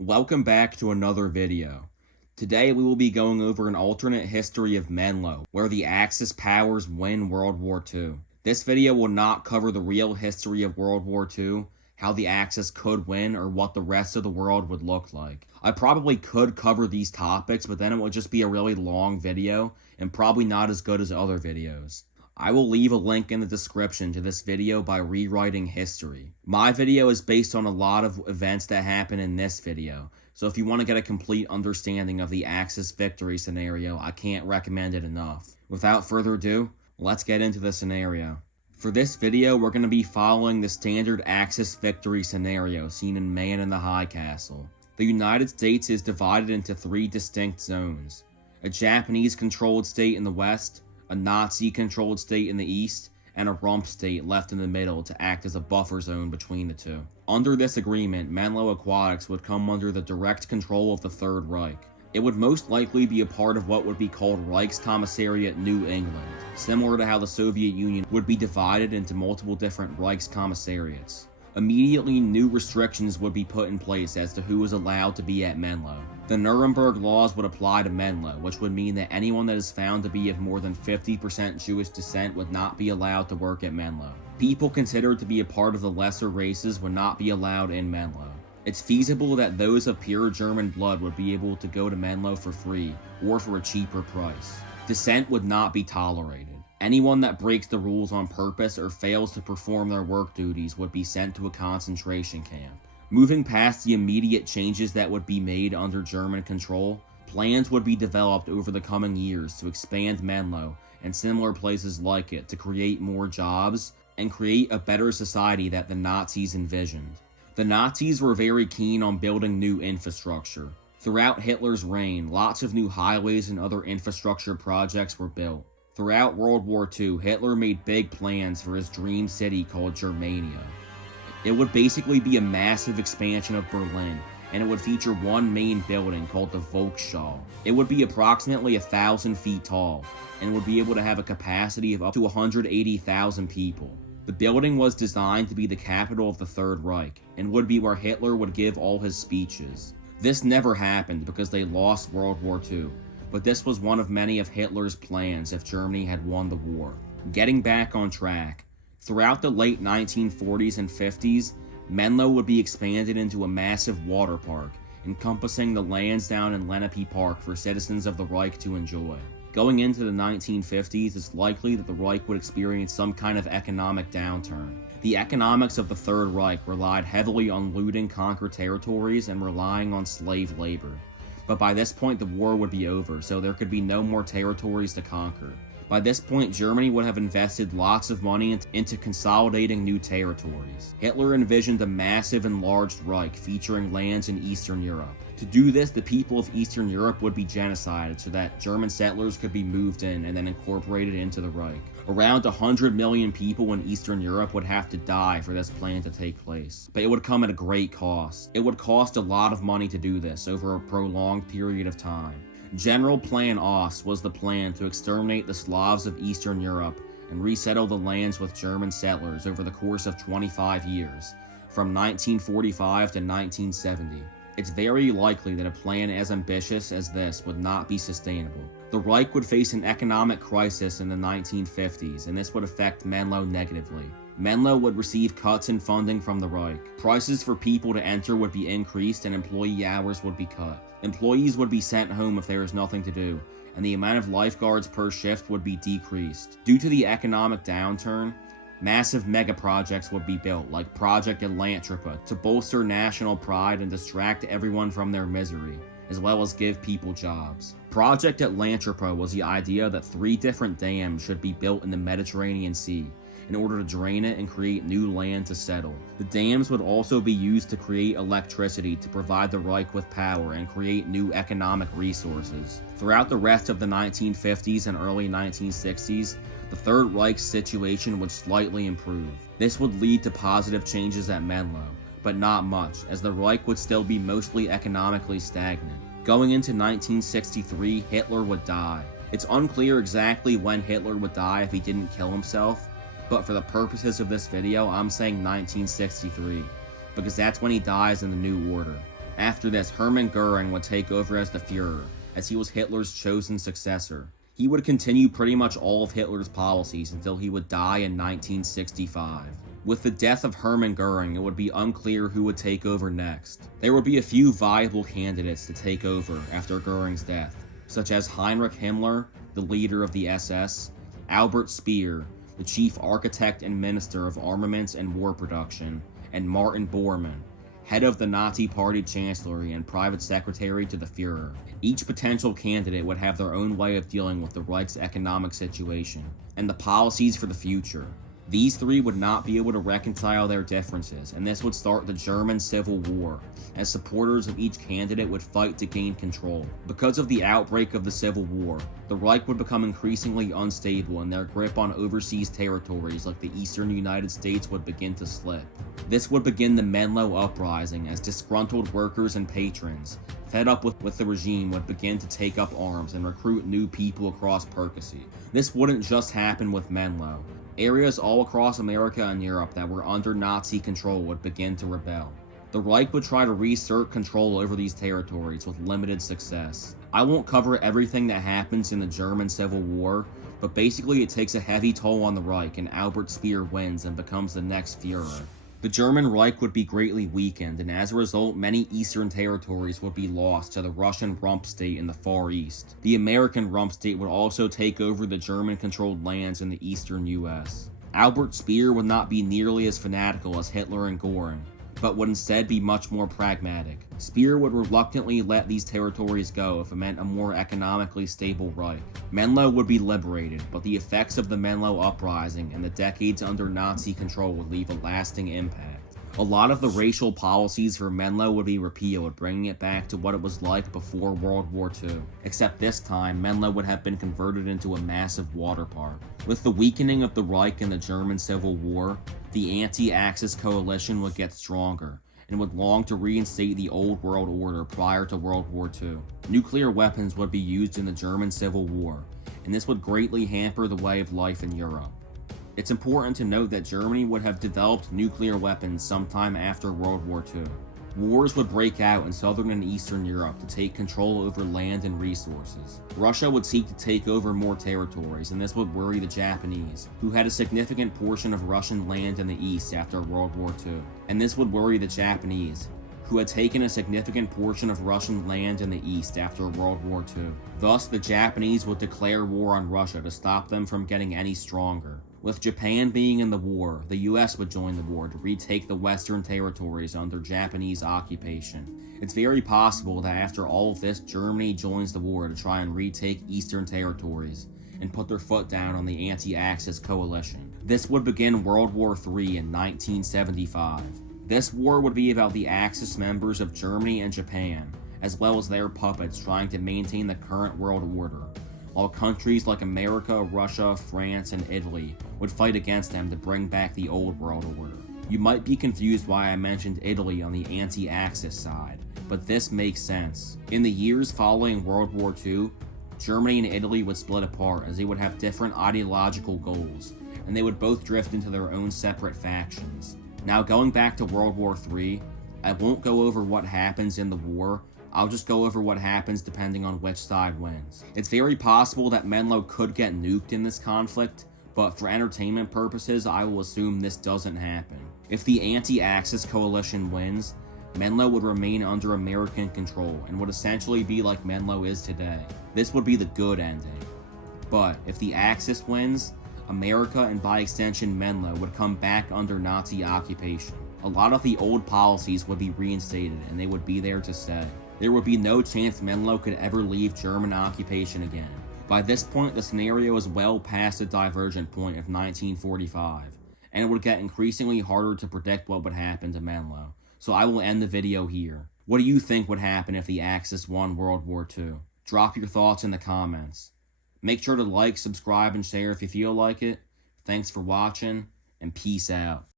Welcome back to another video. Today we will be going over an alternate history of Menlo, where the Axis powers win World War II. This video will not cover the real history of World War II, how the Axis could win, or what the rest of the world would look like. I probably could cover these topics, but then it would just be a really long video, and probably not as good as other videos. I will leave a link in the description to this video by rewriting history. My video is based on a lot of events that happen in this video, so if you want to get a complete understanding of the Axis victory scenario, I can't recommend it enough. Without further ado, let's get into the scenario. For this video, we're going to be following the standard Axis victory scenario seen in Man in the High Castle. The United States is divided into three distinct zones: a Japanese-controlled state in the west, a Nazi-controlled state in the east, and a rump state left in the middle to act as a buffer zone between the two. Under this agreement, Menlo Aquatics would come under the direct control of the Third Reich. It would most likely be a part of what would be called Reichskommissariat New England, similar to how the Soviet Union would be divided into multiple different Reichskommissariats. Immediately, new restrictions would be put in place as to who was allowed to be at Menlo. The Nuremberg laws would apply to Menlo, which would mean that anyone that is found to be of more than 50% Jewish descent would not be allowed to work at Menlo. People considered to be a part of the lesser races would not be allowed in Menlo. It's feasible that those of pure German blood would be able to go to Menlo for free, or for a cheaper price. Dissent would not be tolerated. Anyone that breaks the rules on purpose or fails to perform their work duties would be sent to a concentration camp. Moving past the immediate changes that would be made under German control, plans would be developed over the coming years to expand Menlo and similar places like it to create more jobs and create a better society that the Nazis envisioned. The Nazis were very keen on building new infrastructure. Throughout Hitler's reign, lots of new highways and other infrastructure projects were built. Throughout World War II, Hitler made big plans for his dream city called Germania. It would basically be a massive expansion of Berlin, and it would feature one main building called the Volksschau. It would be approximately 1,000 feet tall, and would be able to have a capacity of up to 180,000 people. The building was designed to be the capital of the Third Reich, and would be where Hitler would give all his speeches. This never happened because they lost World War II. But this was one of many of Hitler's plans if Germany had won the war. Getting back on track, throughout the late 1940s and 50s, Menlo would be expanded into a massive water park, encompassing the Lansdowne and Lenape Park for citizens of the Reich to enjoy. Going into the 1950s, it's likely that the Reich would experience some kind of economic downturn. The economics of the Third Reich relied heavily on looting conquered territories and relying on slave labor. But by this point the war would be over, so there could be no more territories to conquer. By this point, Germany would have invested lots of money into consolidating new territories. Hitler envisioned a massive enlarged Reich featuring lands in Eastern Europe. To do this, the people of Eastern Europe would be genocided so that German settlers could be moved in and then incorporated into the Reich. Around 100 million people in Eastern Europe would have to die for this plan to take place, but it would come at a great cost. It would cost a lot of money to do this over a prolonged period of time. General Plan Ost was the plan to exterminate the Slavs of Eastern Europe and resettle the lands with German settlers over the course of 25 years, from 1945 to 1970. It's very likely that a plan as ambitious as this would not be sustainable. The Reich would face an economic crisis in the 1950s, and this would affect Menlo negatively. Menlo would receive cuts in funding from the Reich. Prices for people to enter would be increased and employee hours would be cut. Employees would be sent home if there is nothing to do, and the amount of lifeguards per shift would be decreased. Due to the economic downturn, massive mega projects would be built, like Project Atlantropa, to bolster national pride and distract everyone from their misery, as well as give people jobs. Project Atlantropa was the idea that 3 different dams should be built in the Mediterranean Sea in order to drain it and create new land to settle. The dams would also be used to create electricity to provide the Reich with power and create new economic resources. Throughout the rest of the 1950s and early 1960s, the Third Reich's situation would slightly improve. This would lead to positive changes at Menlo, but not much, as the Reich would still be mostly economically stagnant. Going into 1963, Hitler would die. It's unclear exactly when Hitler would die if he didn't kill himself, but for the purposes of this video, I'm saying 1963, because that's when he dies in the New Order. After this, Hermann Goering would take over as the Führer, as he was Hitler's chosen successor. He would continue pretty much all of Hitler's policies until he would die in 1965. With the death of Hermann Goering, it would be unclear who would take over next. There would be a few viable candidates to take over after Goering's death, such as Heinrich Himmler, the leader of the SS, Albert Speer, the chief architect and minister of armaments and war production, and Martin Bormann, head of the Nazi Party Chancellery and private secretary to the Führer. Each potential candidate would have their own way of dealing with the Reich's economic situation and the policies for the future. These three would not be able to reconcile their differences, and this would start the German Civil War, as supporters of each candidate would fight to gain control. Because of the outbreak of the Civil War, the Reich would become increasingly unstable, and their grip on overseas territories like the eastern United States would begin to slip. This would begin the Menlo Uprising, as disgruntled workers and patrons, fed up with the regime, would begin to take up arms and recruit new people across Percy. This wouldn't just happen with Menlo. Areas all across America and Europe that were under Nazi control would begin to rebel. The Reich would try to reassert control over these territories with limited success. I won't cover everything that happens in the German Civil War, but basically it takes a heavy toll on the Reich, and Albert Speer wins and becomes the next Führer. The German Reich would be greatly weakened, and as a result, many eastern territories would be lost to the Russian rump state in the Far East. The American rump state would also take over the German-controlled lands in the eastern US. Albert Speer would not be nearly as fanatical as Hitler and Göring, but would instead be much more pragmatic. Speer would reluctantly let these territories go if it meant a more economically stable Reich. Menlo would be liberated, but the effects of the Menlo Uprising and the decades under Nazi control would leave a lasting impact. A lot of the racial policies for Menlo would be repealed, bringing it back to what it was like before World War II. Except this time, Menlo would have been converted into a massive water park. With the weakening of the Reich in the German Civil War, the anti-Axis coalition would get stronger, and would long to reinstate the old world order prior to World War II. Nuclear weapons would be used in the German Civil War, and this would greatly hamper the way of life in Europe. It's important to note that Germany would have developed nuclear weapons sometime after World War II. Wars would break out in southern and eastern Europe to take control over land and resources. Russia would seek to take over more territories, and this would worry the Japanese, who had a significant portion of Russian land in the east after World War II. And this would worry the Japanese, who had taken a significant portion of Russian land in the east after World War II. Thus, the Japanese would declare war on Russia to stop them from getting any stronger. With Japan being in the war, the US would join the war to retake the western territories under Japanese occupation. It's very possible that after all of this, Germany joins the war to try and retake eastern territories and put their foot down on the anti-Axis coalition. This would begin World War III in 1975. This war would be about the Axis members of Germany and Japan, as well as their puppets trying to maintain the current world order, while countries like America, Russia, France, and Italy would fight against them to bring back the old world order. You might be confused why I mentioned Italy on the anti-Axis side, but this makes sense. In the years following World War II, Germany and Italy would split apart as they would have different ideological goals, and they would both drift into their own separate factions. Now, going back to World War III, I won't go over what happens in the war. I'll just go over what happens depending on which side wins. It's very possible that Menlo could get nuked in this conflict, but for entertainment purposes, I will assume this doesn't happen. If the anti-Axis coalition wins, Menlo would remain under American control and would essentially be like Menlo is today. This would be the good ending. But if the Axis wins, America and by extension Menlo would come back under Nazi occupation. A lot of the old policies would be reinstated and they would be there to stay. There would be no chance Menlo could ever leave German occupation again. By this point, the scenario is well past the divergent point of 1945, and it would get increasingly harder to predict what would happen to Menlo. So I will end the video here. What do you think would happen if the Axis won World War II? Drop your thoughts in the comments. Make sure to like, subscribe, and share if you feel like it. Thanks for watching, and peace out.